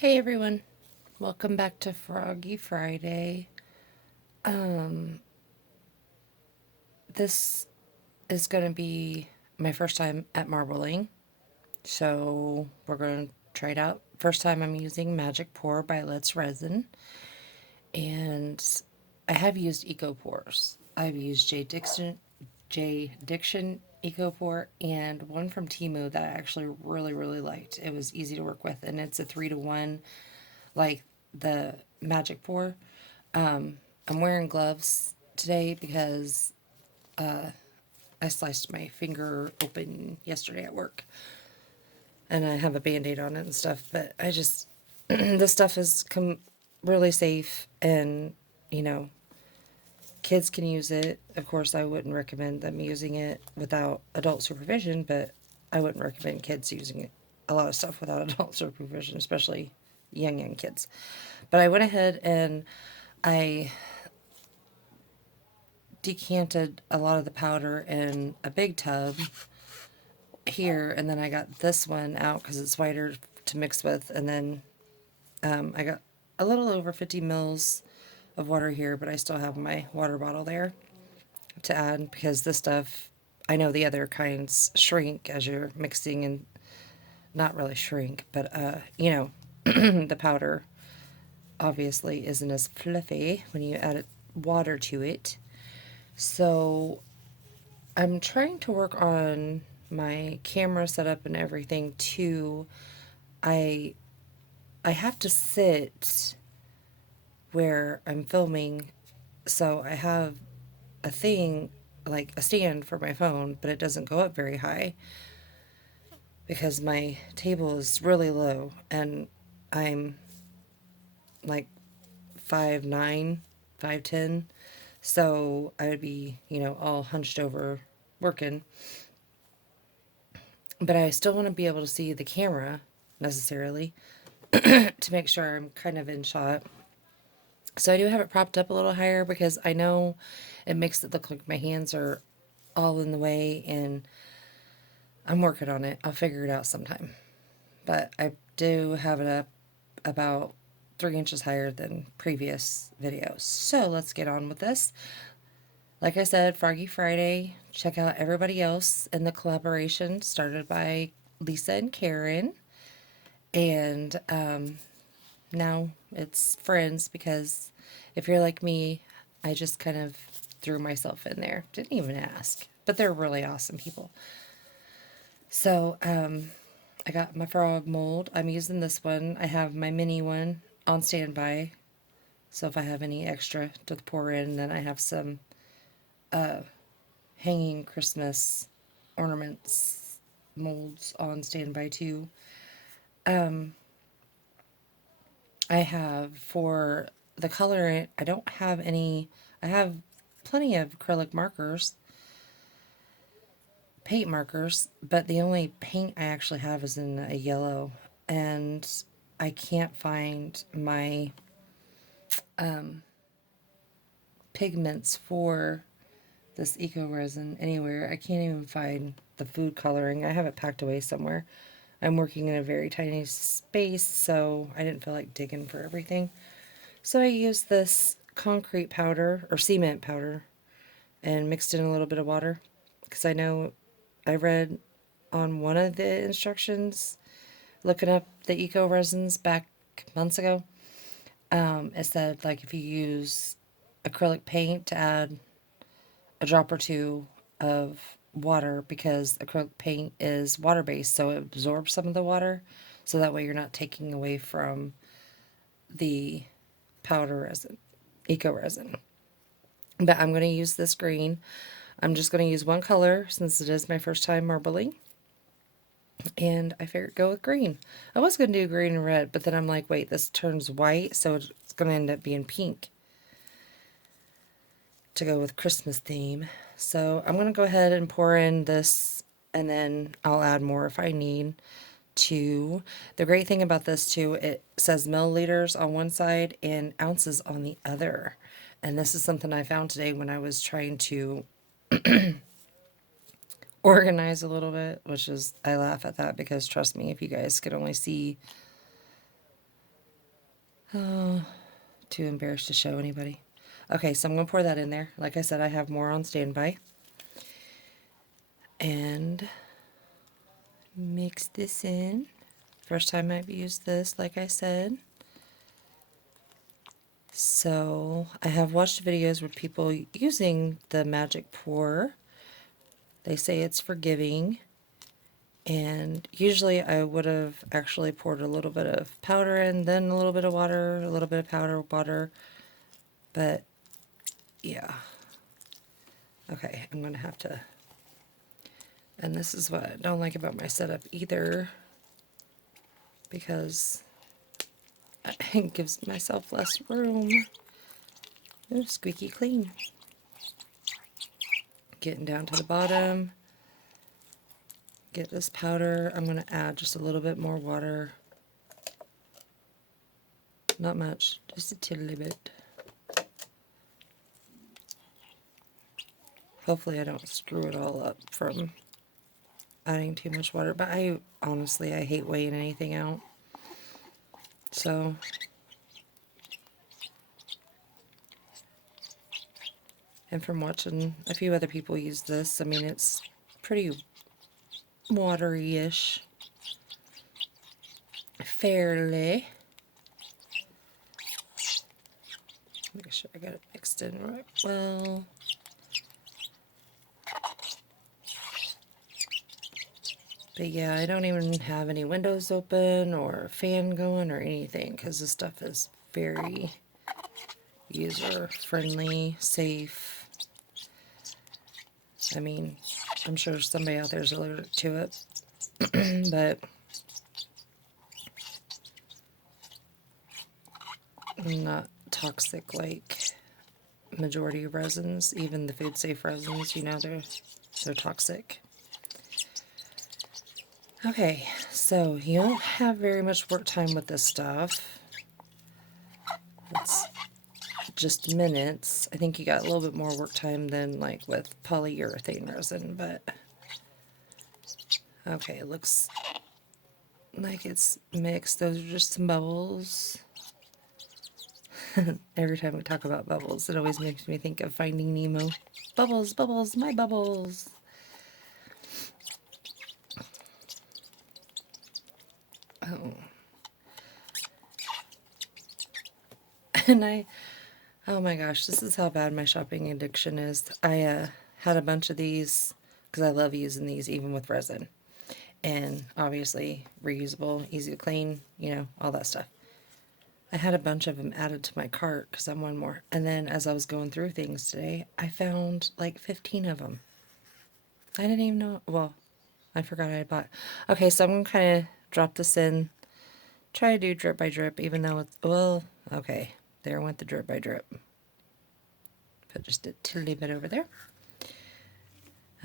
Hey everyone, welcome back to Froggy Friday. This is going to be my first time at marbling, so we're going to try it out. First time I'm using Magic Pour by Let's Resin, and I have used Eco Pours. I've used J Diction Eco Pour, and one from Temu that I actually really liked. It was easy to work with, and it's a 3-to-1, like the Magic Pour. I'm wearing gloves today because I sliced my finger open yesterday at work. And I have a band-aid on it and stuff. But I just, this stuff is really safe. And, you know, kids can use it. Of course, I wouldn't recommend them using it without adult supervision. But I wouldn't recommend kids using it. A lot of stuff without adult supervision, especially young kids. But I went ahead and I decanted a lot of the powder in a big tub here, and then I got this one out because it's wider to mix with, and then I got a little over 50 mils of water here, but I still have my water bottle there to add because this stuff, I know the other kinds shrink as you're mixing, and not really shrink, but the powder obviously isn't as fluffy when you add water to it. So I'm trying to work on my camera setup and everything too. I I have to sit where I'm filming, so I have a thing like a stand for my phone, but it doesn't go up very high because my table is really low and I'm like 5'9", 5'10", so I would be, all hunched over working. But I still want to be able to see the camera necessarily to make sure I'm kind of in shot. So I do have it propped up a little higher because I know it makes it look like my hands are all in the way, and I'm working on it. I'll figure it out sometime. But I do have it up about 3 inches higher than previous videos. So let's get on with this. Like I said, Froggy Friday. Check out everybody else in the collaboration started by Lisa and Karen. And now it's friends because if you're like me, I just kind of threw myself in there. Didn't even ask. But they're really awesome people. So I got my frog mold. I'm using this one. I have my mini one on standby. So if I have any extra to pour in, then I have some hanging Christmas ornaments molds on standby too. I have for the color, I don't have any, I have plenty of acrylic markers, paint markers, but the only paint I actually have is in a yellow, and I can't find my pigments for this eco resin anywhere. I can't even find the food coloring. I have it packed away somewhere. I'm working in a very tiny space, so I didn't feel like digging for everything. So I used this concrete powder or cement powder and mixed in a little bit of water because I know I read on one of the instructions looking up the eco resins back months ago. It said like if you use acrylic paint to add a drop or two of water because acrylic paint is water based, so it absorbs some of the water, so that way you're not taking away from the powder resin, eco resin. But I'm going to use this green. I'm just going to use one color since it is my first time marbling. And I figured go with green. I was going to do green and red, but then I'm like, wait, this turns white, so it's going to end up being pink to go with Christmas theme. So I'm going to go ahead and pour in this, and then I'll add more if I need to. The great thing about this too, it says milliliters on one side and ounces on the other. And this is something I found today when I was trying to organize a little bit, which is, I laugh at that because trust me, if you guys could only see Oh, too embarrassed to show anybody. Okay, so I'm going to pour that in there. Like I said, I have more on standby. And mix this in. First time I've used this, like I said. So I have watched videos with people using the magic pour. They say it's forgiving. And usually I would have actually poured a little bit of powder in, then a little bit of water, a little bit of powder, water. But yeah. Okay, I'm going to have to. And this is what I don't like about my setup either, because it gives myself less room. Ooh, squeaky clean. Getting down to the bottom. Get this powder. I'm going to add just a little bit more water. Not much, just a tiddly bit. Hopefully I don't screw it all up from adding too much water, but honestly, I hate weighing anything out. So, and from watching a few other people use this, I mean, it's pretty watery-ish. Fairly. Make sure I got it mixed in right well. But yeah, I don't even have any windows open or fan going or anything, because this stuff is very user-friendly, safe. I mean, I'm sure somebody out there is allergic to it, but not toxic like majority of resins. Even the food safe resins, you know, they're toxic. Okay, so you don't have very much work time with this stuff. It's just minutes. I think you got a little bit more work time than like with polyurethane resin, but okay, it looks like it's mixed. Those are just some bubbles. Every time we talk about bubbles, it always makes me think of Finding Nemo. Bubbles, bubbles, my bubbles. Oh. And oh my gosh, this is how bad my shopping addiction is. I had a bunch of these because I love using these even with resin. And obviously reusable, easy to clean, you know, all that stuff. I had a bunch of them added to my cart because I wanted more. And then as I was going through things today, I found like 15 of them. I didn't even know. Well, I forgot I had bought. Okay, so I'm going to kind of drop this in. Try to do drip by drip, even though it's, well, okay. There went the drip by drip. Put just a tiddly bit over there.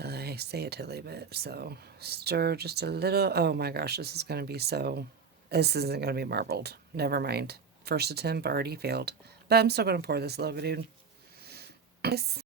I say a tiddly bit, so stir just a little. Oh my gosh, this is going to be so, this isn't going to be marbled. Never mind. First attempt already failed. But I'm still going to pour this little bit in. Nice.